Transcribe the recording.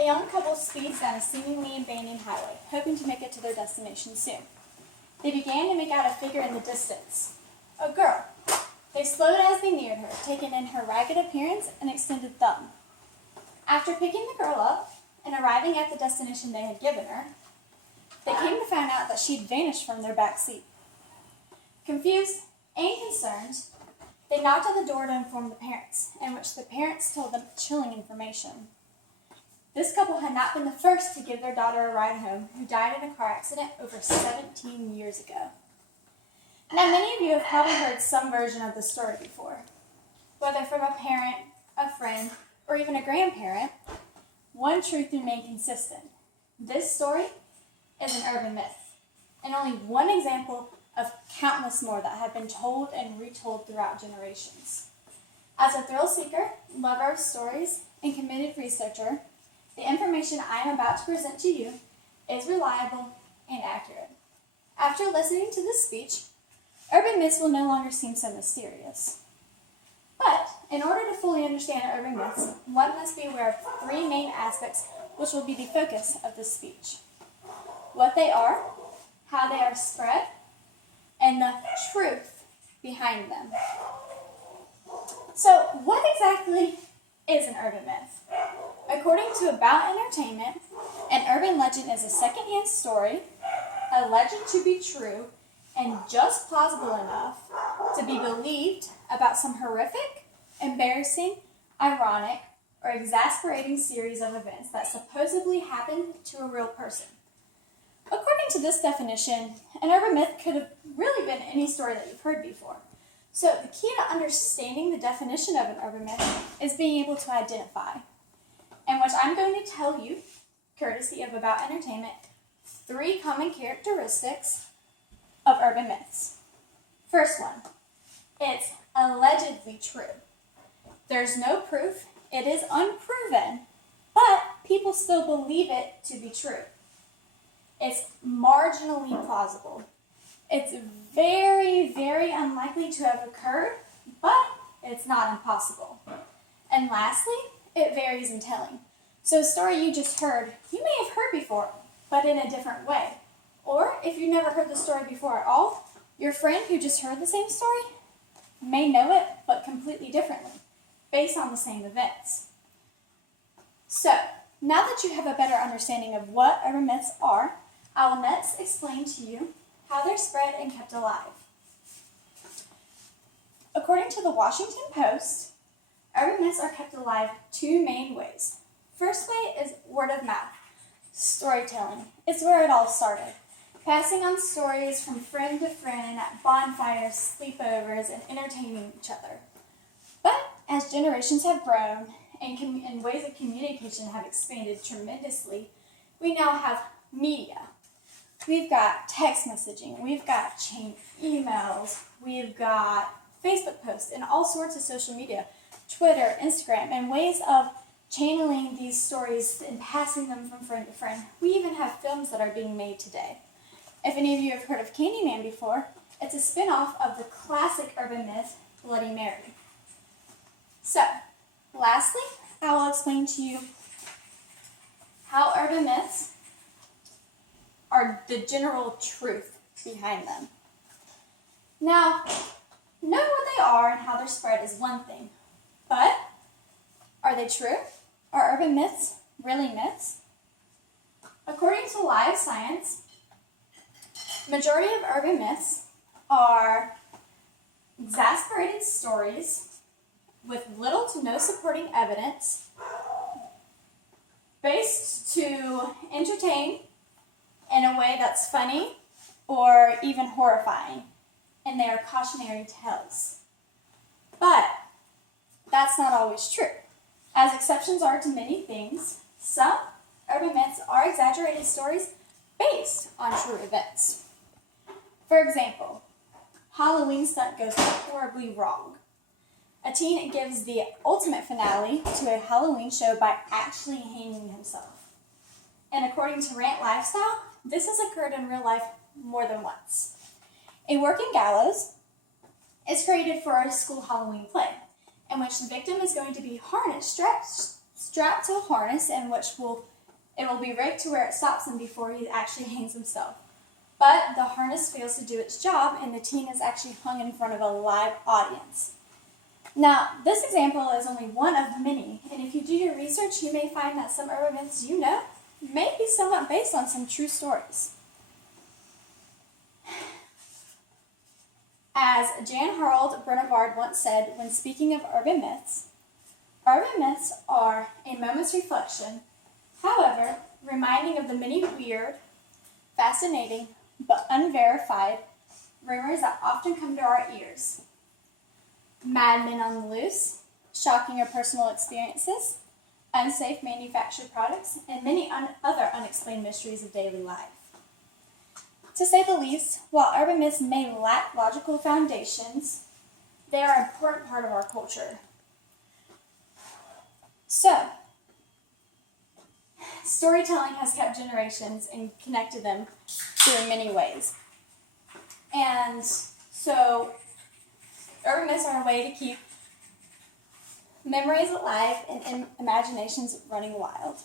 A young couple speeds down a seemingly abandoned highway, hoping to make it to their destination soon. They began to make out a figure in the distance. A girl. They slowed as they neared her, taking in her ragged appearance and extended thumb. After picking the girl up and arriving at the destination they had given her, they came to find out that she'd vanished from their back seat. Confused and concerned, they knocked on the door to inform the parents, in which the parents told them chilling information. This couple had not been the first to give their daughter a ride home, who died in a car accident over 17 years ago. Now, many of you have probably heard some version of the story before. Whether from a parent, a friend, or even a grandparent, one truth remained consistent. This story is an urban myth, and only one example of countless more that have been told and retold throughout generations. As a thrill seeker, lover of stories, and committed researcher, the information I am about to present to you is reliable and accurate. After listening to this speech, urban myths will no longer seem so mysterious. But in order to fully understand urban myths, one must be aware of three main aspects which will be the focus of this speech: what they are, how they are spread, and the truth behind them. So, what exactly is an urban myth? According to About Entertainment, an urban legend is a secondhand story, a legend to be true, and just plausible enough to be believed about some horrific, embarrassing, ironic, or exasperating series of events that supposedly happened to a real person. According to this definition, an urban myth could have really been any story that you've heard before. So the key to understanding the definition of an urban myth is being able to identify, and which I'm going to tell you, courtesy of About Entertainment, three common characteristics of urban myths. First one, it's allegedly true. There's no proof, it is unproven, but people still believe it to be true. It's marginally plausible. It's very, very unlikely to have occurred, but it's not impossible. And lastly, it varies in telling. So a story you just heard, you may have heard before, but in a different way. Or if you never heard the story before at all, your friend who just heard the same story may know it, but completely differently, based on the same events. So, now that you have a better understanding of what urban myths are, I will next explain to you how they're spread and kept alive. According to the Washington Post, urban myths are kept alive two main ways. First way is word of mouth, storytelling. It's where it all started. Passing on stories from friend to friend at bonfires, sleepovers, and entertaining each other. But as generations have grown and ways of communication have expanded tremendously, we now have media. We've got text messaging, we've got chain emails, we've got Facebook posts, and all sorts of social media, Twitter, Instagram, and ways of channeling these stories and passing them from friend to friend. We even have films that are being made today. If any of you have heard of Candyman before, it's a spin-off of the classic urban myth, Bloody Mary. So, lastly, I will explain to you how urban myths are the general truth behind them. Now, knowing what they are and how they're spread is one thing, but are they true? Are urban myths really myths? According to Live Science, majority of urban myths are exasperated stories with little to no supporting evidence, based to entertain in a way that's funny or even horrifying, and they are cautionary tales. But that's not always true. As exceptions are to many things, some urban myths are exaggerated stories based on true events. For example, Halloween stunt goes horribly wrong. A teen gives the ultimate finale to a Halloween show by actually hanging himself. And according to Rant Lifestyle, this has occurred in real life more than once. A working gallows is created for a school Halloween play, in which the victim is going to be strapped to a harness, in which will It will be rigged to where it stops him before he actually hangs himself. But the harness fails to do its job, and the teen is actually hung in front of a live audience. Now, this example is only one of many, and if you do your research, you may find that some urban myths you know may be somewhat based on some true stories. As Jan Harald Brunevard once said when speaking of urban myths are a moment's reflection, however, reminding of the many weird, fascinating, but unverified rumors that often come to our ears. Madmen on the loose, shocking or personal experiences, unsafe manufactured products, and many other unexplained mysteries of daily life. To say the least, while urban myths may lack logical foundations, they are an important part of our culture. So, storytelling has kept generations and connected them through many ways. And so, urban myths are a way to keep memories alive and imaginations running wild.